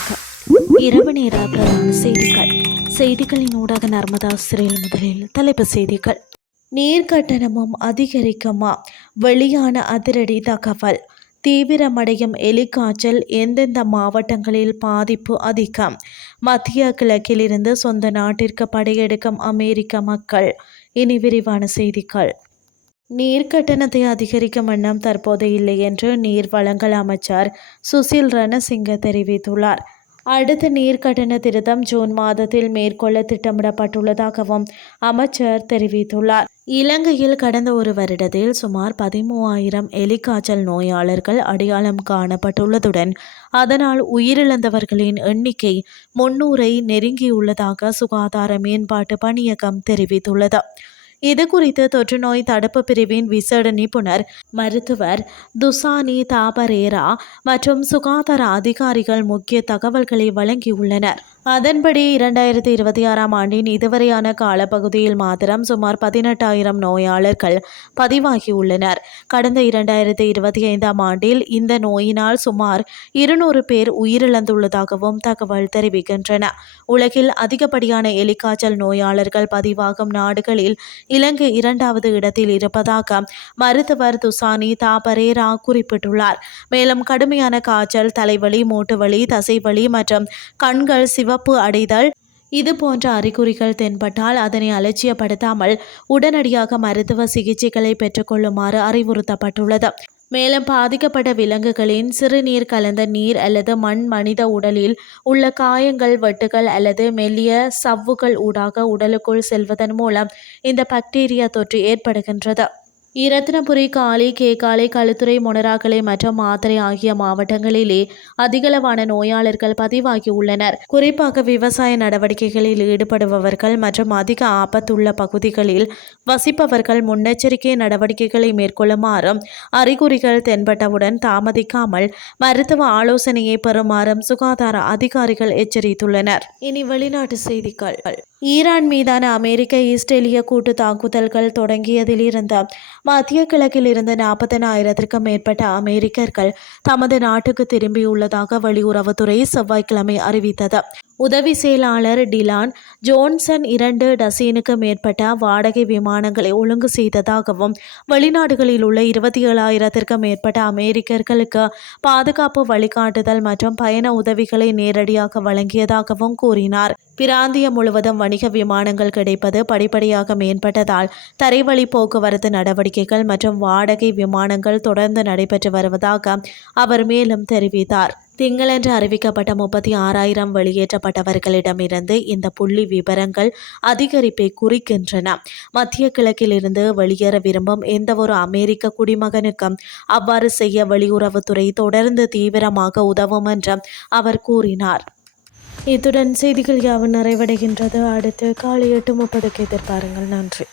வணக்கம். இரவு நேர பிரதான செய்திகளின் ஊடாக நர்மதா சிறையில் முதலில் தலைப்புச் செய்திகள். நீர்க்கட்டணமும் அதிகரிக்குமா? வெளியான அதிரடி தகவல். தீவிரமடையும் எலிக்காய்ச்சல், எந்தெந்த மாவட்டங்களில் பாதிப்பு அதிகம்? மத்திய கிழக்கிலிருந்து சொந்த நாட்டிற்கு படையெடுக்கும் அமெரிக்க மக்கள். இனி விரிவான செய்திகள். நீர்க்கட்டணத்தை அதிகரிக்கும் எண்ணம் தற்போது இல்லை என்று நீர் வழங்கல் அமைச்சர் சுசில் ரணசிங்க தெரிவித்துள்ளார். அடுத்த நீர்க்கட்டண திருத்தம் ஜூன் மாதத்தில் மேற்கொள்ள திட்டமிடப்பட்டுள்ளதாகவும் அமைச்சர் தெரிவித்துள்ளார். இலங்கையில் கடந்த ஒரு வருடத்தில் சுமார் 13,000 எலிக்காய்ச்சல் நோயாளர்கள் அடையாளம் காணப்பட்டுள்ளதுடன் அதனால் உயிரிழந்தவர்களின் எண்ணிக்கை 300-ஐ நெருங்கியுள்ளதாக சுகாதார மேம்பாட்டு பணியகம் தெரிவித்துள்ளது. இது குறித்து தொற்றுநோய் தடுப்பு பிரிவின் விசேட நிபுணர் மருத்துவர் துசானி தாபரேரா மற்றும் சுகாதார அதிகாரிகள் முக்கிய தகவல்களை வழங்கியுள்ளனர். அதன்படி 2026ஆம் ஆண்டின் இதுவரையான காலப்பகுதியில் மாத்திரம் சுமார் 18,000 நோயாளர்கள் பதிவாகியுள்ளனர். கடந்த 2025ஆம் ஆண்டில் இந்த நோயினால் சுமார் 200 பேர் உயிரிழந்துள்ளதாகவும் தகவல் தெரிவிக்கின்றன. உலகில் அதிகப்படியான எலிக்காய்ச்சல் நோயாளர்கள் பதிவாகும் நாடுகளில் இலங்கை 2வது இடத்தில் இருப்பதாக மருத்துவர் துசானி தாபரேரா குறிப்பிட்டுள்ளார். மேலும் கடுமையான காய்ச்சல், தலைவலி, மூட்டுவலி, தசைவலி மற்றும் கண்கள் சிவப்பு அடைதல் இது போன்ற அறிகுறிகள் தென்பட்டால் அதனை அலட்சியப்படுத்தாமல் உடனடியாக மருத்துவ சிகிச்சைகளை பெற்றுக்கொள்ளுமாறு அறிவுறுத்தப்பட்டுள்ளது. மேலும் பாதிக்கப்பட்ட விலங்குகளின் சிறுநீர் கலந்த நீர் அல்லது மண் மனித உடலில் உள்ள காயங்கள், வெட்டுகள் அல்லது மெல்லிய சவ்வுகள் ஊடாக உடலுக்குள் செல்வதன் மூலம் இந்த பாக்டீரியா தொற்று ஏற்படுகின்றது. இரத்தினபுரி, காலி, கேகாலை, களுத்துறை, மொனராகலை மற்றும் மாத்தறை ஆகிய மாவட்டங்களிலே அதிகளவான நோயாளர்கள் பதிவாகியுள்ளனர். குறிப்பாக விவசாய நடவடிக்கைகளில் ஈடுபடுபவர்கள் மற்றும் அதிக ஆபத்துள்ள பகுதிகளில் வசிப்பவர்கள் முன்னெச்சரிக்கை நடவடிக்கைகளை மேற்கொள்ளுமாறும் அறிகுறிகள் தென்பட்டவுடன் தாமதிக்காமல் மருத்துவ ஆலோசனையை பெறுமாறும் சுகாதார அதிகாரிகள் எச்சரித்துள்ளனர். இனி வெளிநாட்டு செய்திகள். ஈரான் மீதான அமெரிக்க இஸ்ரேலிய கூட்டு தாக்குதல்கள் தொடங்கியதிலிருந்து மத்திய கிழக்கில் இருந்து 40,000க்கும் மேற்பட்ட அமெரிக்கர்கள் தமது நாட்டுக்கு திரும்பியுள்ளதாக வெளியுறவுத்துறை செவ்வாய்க்கிழமை அறிவித்தது. உதவி செயலாளர் டிலான் ஜோன்சன் 2 டசனுக்கு மேற்பட்ட வாடகை விமானங்களை ஒழுங்கு செய்ததாகவும் வெளிநாடுகளில் உள்ள 27,000க்கும் மேற்பட்ட அமெரிக்கர்களுக்கு பாதுகாப்பு வழிகாட்டுதல் மற்றும் பயண உதவிகளை நேரடியாக வழங்கியதாகவும் கூறினார். பிராந்தியம் முழுவதும் வணிக விமானங்கள் கிடைப்பது படிப்படியாக மேம்பட்டதால் தரைவழி போக்குவரத்து நடவடிக்கைகள் மற்றும் வாடகை விமானங்கள் தொடர்ந்து நடைபெற்று வருவதாக அவர் மேலும் தெரிவித்தார். திங்களன்று அறிவிக்கப்பட்ட 36,000 வெளியேற்றப்பட்டவர்களிடமிருந்து இந்த புள்ளி விபரங்கள் அதிகரிப்பை குறிக்கின்றன. மத்திய கிழக்கில் இருந்து வெளியேற விரும்பும் எந்தவொரு அமெரிக்க குடிமகனுக்கும் அவ்வாறு செய்ய வெளியுறவுத்துறை தொடர்ந்து தீவிரமாக உதவும் என்று அவர் கூறினார். இத்துடன் செய்திகள் யாவும் நிறைவடைகின்றது. அடுத்து காலை 8:30க்கு எதிர்பாருங்கள். நன்றி.